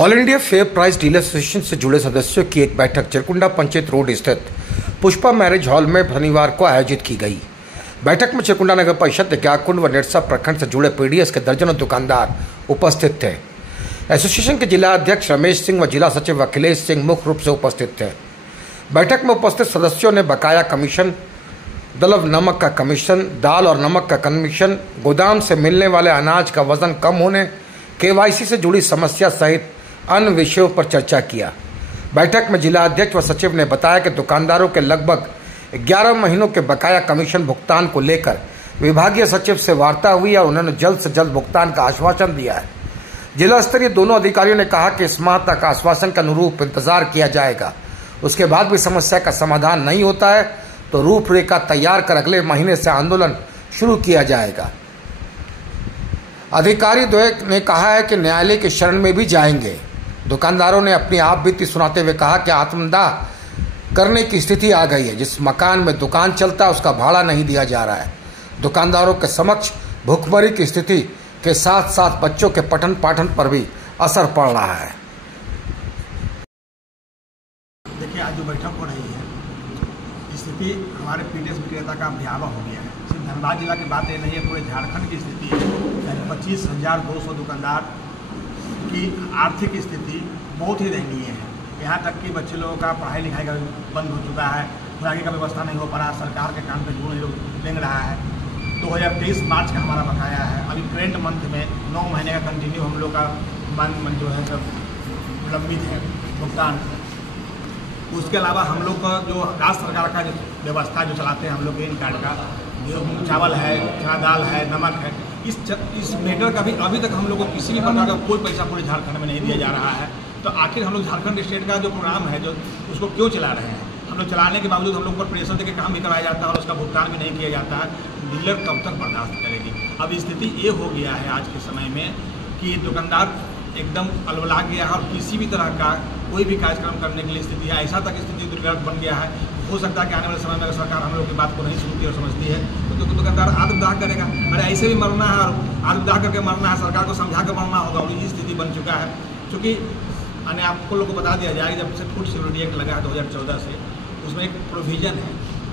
All India fair price dealer association से जुड़े सदस्यों की एक बैठक चिरकुंडा पंचायत रोड स्थित पुष्पा मैरिज हॉल में शनिवार को आयोजित की गई। बैठक में चिरकुंडा नगर परिषद, क्याकुंड व नेरसा प्रखंड से जुड़े पीडीएस के दर्जनों दुकानदार उपस्थित थे। एसोसिएशन के जिला अध्यक्ष रमेश सिंह व जिला सचिव अखिलेश सिंह मुख्य रूप से उपस्थित थे। बैठक में उपस्थित सदस्यों ने बकाया कमीशन, दलव नमक का कमीशन, दाल और नमक का कमीशन, गोदाम से मिलने वाले अनाज का वजन कम होने, केवाईसी से जुड़ी समस्या सहित अन्य विषयों पर चर्चा किया। बैठक में जिला अध्यक्ष व सचिव ने बताया कि दुकानदारों के लगभग 11 महीनों के बकाया कमीशन भुगतान को लेकर विभागीय सचिव से वार्ता हुई और उन्होंने जल्द से जल्द भुगतान का आश्वासन दिया है। जिला स्तरीय दोनों अधिकारियों ने कहा कि इस माह तक आश्वासन के अनुरूप इंतजार किया जाएगा। उसके बाद भी समस्या का समाधान नहीं होता है तो रूपरेखा तैयार कर अगले महीने से आंदोलन शुरू किया जाएगा। अधिकारी द्वय ने कहा है कि न्यायालय की शरण में भी जाएंगे। दुकानदारों ने अपनी आप बीती सुनाते हुए कहा कि आत्मदाह करने की स्थिति आ गई है। जिस मकान में दुकान चलता है उसका भाड़ा नहीं दिया जा रहा है। दुकानदारों के समक्ष भुखमरी की स्थिति के साथ साथ बच्चों के पठन पाठन पर भी असर पड़ रहा है। देखिए, आज जो बैठक हो रही है, स्थिति हमारे पीडीएस विक्रेता का भयावह हो गया है। सिर्फ धनबाद जिला की बात ये नहीं है, पूरे झारखंड की स्थिति है। 25,200 दुकानदार की आर्थिक स्थिति बहुत ही दयनीय है। यहाँ तक कि बच्चे लोगों का पढ़ाई लिखाई का बंद हो चुका है, खुराकी का व्यवस्था नहीं हो पा रहा, सरकार के काम पे जोड़ लोग लेंग रहा है। 2023 मार्च का हमारा बकाया है। अभी करेंट मंथ में 9 महीने का कंटिन्यू हम लोग का मन जो है सब लंबित है भुगतान। उसके अलावा हम लोग का जो राज्य सरकार का जो व्यवस्था जो चलाते हैं हम लोग ग्रीन कार्ड का, गेहूँ चावल है, चना दाल है, नमक है, इस मैटर का भी अभी तक हम लोग को किसी भी प्रकार का कोई पैसा पूरे झारखंड में नहीं दिया जा रहा है। तो आखिर हम लोग झारखंड स्टेट का जो प्रोग्राम है जो उसको क्यों चला रहे हैं? हम लोग चलाने के बावजूद हम लोग पर प्रेशर देकर काम भी कराया जाता है और उसका भुगतान भी नहीं किया जाता है। डीलर कब तक बर्दाश्त करेगी? अब स्थिति ये हो गया है आज के समय में कि दुकानदार एकदम अलवला गया है और किसी भी तरह का कोई भी कार्यक्रम करने के लिए स्थिति है, ऐसा तक स्थिति दुर्गत बन गया है। हो सकता है कि आने वाले समय में अगर सरकार हम लोग की बात को नहीं सुनती और समझती है तो दुकानदार आत्मदाह करेगा। अरे ऐसे भी मरना है और आत्मदाह करके मरना है, सरकार को समझा कर मरना होगा। और ये स्थिति बन चुका है। क्योंकि यानी आपको लोग को बता दिया जाए, जब से फूड सिक्योरिटी एक्ट लगा है 2014 से, उसमें एक प्रोविजन है,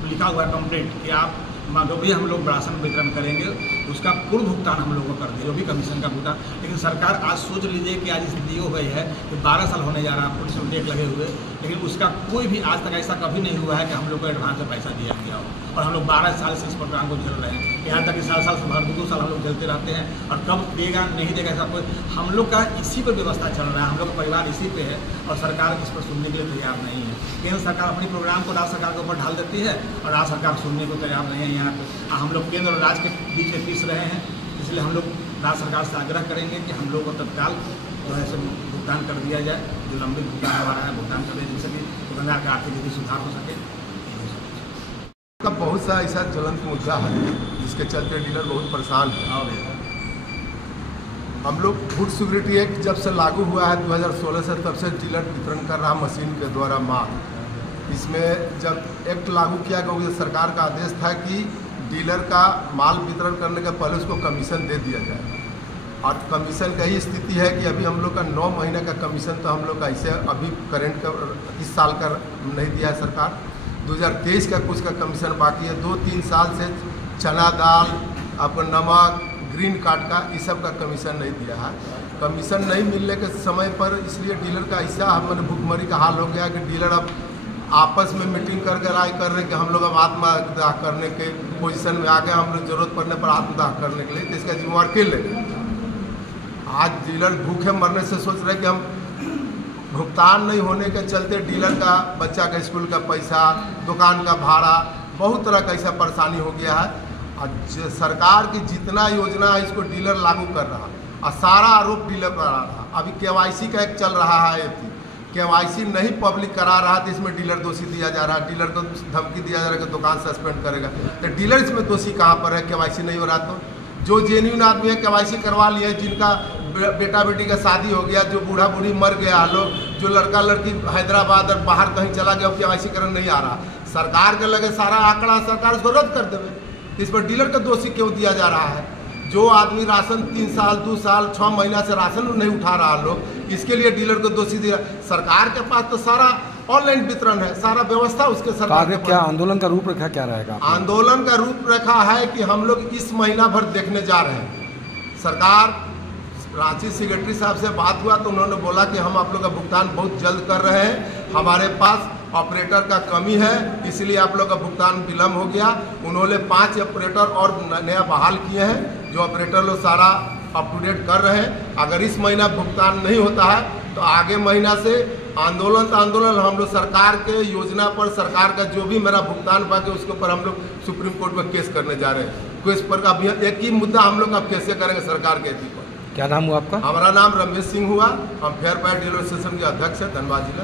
लिखा हुआ है कंप्लीट कि आप जो भी हम लोग राशन वितरण करेंगे उसका पूर्व भुगतान हम लोग को कर दे, जो भी कमीशन का भुगतान। लेकिन सरकार आज सोच लीजिए कि आज स्थिति ये हो गई है कि 12 साल होने जा रहा है फूड सिक्योरिटी एक्ट लगे हुए, लेकिन उसका कोई भी आज तक ऐसा कभी नहीं हुआ है कि हम लोग को एडवांस में पैसा दिया गया हो। और हम लोग 12 साल से इस प्रोग्राम को झेल रहे हैं। यहाँ तक कि साल से भर 2 साल हम लोग झेलते रहते हैं और कब देगा नहीं देगा ऐसा कोई हम लोग का इसी पर व्यवस्था चल रहा है। हम लोग का परिवार इसी पे है और सरकार इस पर सुनने के लिए तैयार नहीं है। केंद्र सरकार अपनी प्रोग्राम को राज्य सरकार के ऊपर ढाल देती है और राज्य सरकार सुनने को तैयार नहीं है। यहाँ पे हम लोग केंद्र और राज्य के बीच में पिस रहे हैं। इसलिए हम लोग राज्य सरकार से आग्रह करेंगे कि हम लोग को तत्काल जो है सब भुगतान कर दिया जाए, जो लंबित भुगतान हो रहा है भुगतान कर दें, जिससे कि दुकानदार का आर्थिक स्थिति सुधार हो सके। बहुत सा ऐसा ज्वलंत मुद्दा है जिसके चलते डीलर बहुत परेशान है। हम लोग फूड सिक्योरिटी एक्ट जब से लागू हुआ है 2016 से, तब से डीलर वितरण कर रहा मशीन के द्वारा माल। इसमें जब एक्ट लागू किया गया सरकार का आदेश था कि डीलर का माल वितरण करने के पहले उसको कमीशन दे दिया जाए। और कमीशन का ही स्थिति है कि अभी हम लोग का 9 महीने का कमीशन तो हम लोग का ऐसे अभी करेंट का इस साल का नहीं दिया है सरकार। 2023 का कुछ का कमीशन बाकी है। 2-3 साल से चना दाल, आपको नमक, ग्रीन कार्ड का इस सब का कमीशन नहीं दिया है। कमीशन नहीं मिलने के समय पर इसलिए डीलर का ऐसा मैंने भुखमरी का हाल हो गया कि डीलर अब आपस में मीटिंग कर राय कर रहे हैं कि हम लोग अब आत्मदाह करने के पोजीशन में आ गए। हम लोग जरूरत पड़ने पर आत्मदाह करने के लिए तो इसका जिम्मेवार के ले। आज डीलर भूखे मरने से सोच रहे हैं कि हम भुगतान नहीं होने के चलते डीलर का बच्चा का स्कूल का पैसा, दुकान का भाड़ा, बहुत तरह का ऐसा परेशानी हो गया है। और सरकार की जितना योजना है इसको डीलर लागू कर रहा और सारा आरोप डीलर पर आ रहा। अभी केवाईसी का एक चल रहा है, केवाईसी नहीं पब्लिक करा रहा तो इसमें डीलर दोषी दिया जा रहा है। डीलर को धमकी दिया जा रहा है कि दुकान सस्पेंड करेगा। तो डीलर इसमें दोषी कहाँ पर है? केवाईसी नहीं हो रहा तो जो जेन्युइन आदमी है केवाईसी करवा लिए, जिनका बेटा बेटी का शादी हो गया, जो बूढ़ा बूढ़ी मर गया लोग, जो लड़का लड़की हैदराबाद और बाहर कहीं चला गया, केवाईसी करने नहीं आ रहा। सरकार के लगे सारा आंकड़ा, सरकार उसको रद्द कर देवे। इस पर डीलर का दोषी क्यों दिया जा रहा है? जो आदमी राशन 3 साल 2 साल 6 महीना से राशन नहीं उठा रहा लोग, इसके लिए डीलर को दोषी दिया। सरकार के पास तो सारा ऑनलाइन वितरण है, सारा व्यवस्था उसके तो सरकार आगे क्या आंदोलन का रूपरेखा क्या रहेगा? आंदोलन का रूपरेखा है कि हम लोग इस महीना भर देखने जा रहे हैं। सरकार रांची सेक्रेटरी साहब से बात हुआ तो उन्होंने बोला कि हम आप लोग का भुगतान बहुत जल्द कर रहे हैं, हमारे पास ऑपरेटर का कमी है इसलिए आप लोग का भुगतान विलम्ब हो गया। उन्होंने 5 ऑपरेटर और नया बहाल किए हैं जो ऑपरेटर लोग सारा अप टू डेट कर रहे हैं। अगर इस महीना भुगतान नहीं होता है तो आगे महीना से आंदोलन हम लोग सरकार के योजना पर, सरकार का जो भी मेरा भुगतान बाकी उसके ऊपर हम लोग सुप्रीम कोर्ट में केस करने जा रहे हैं। केस पर अभी एक ही मुद्दा हम लोग अब कैसे करेंगे सरकार के पर। क्या नाम हुआ आपका? हमारा नाम रमेश सिंह हुआ, हम फेयर प्राइस डीलर एसोसिएशन के अध्यक्ष है धनबाद जिला।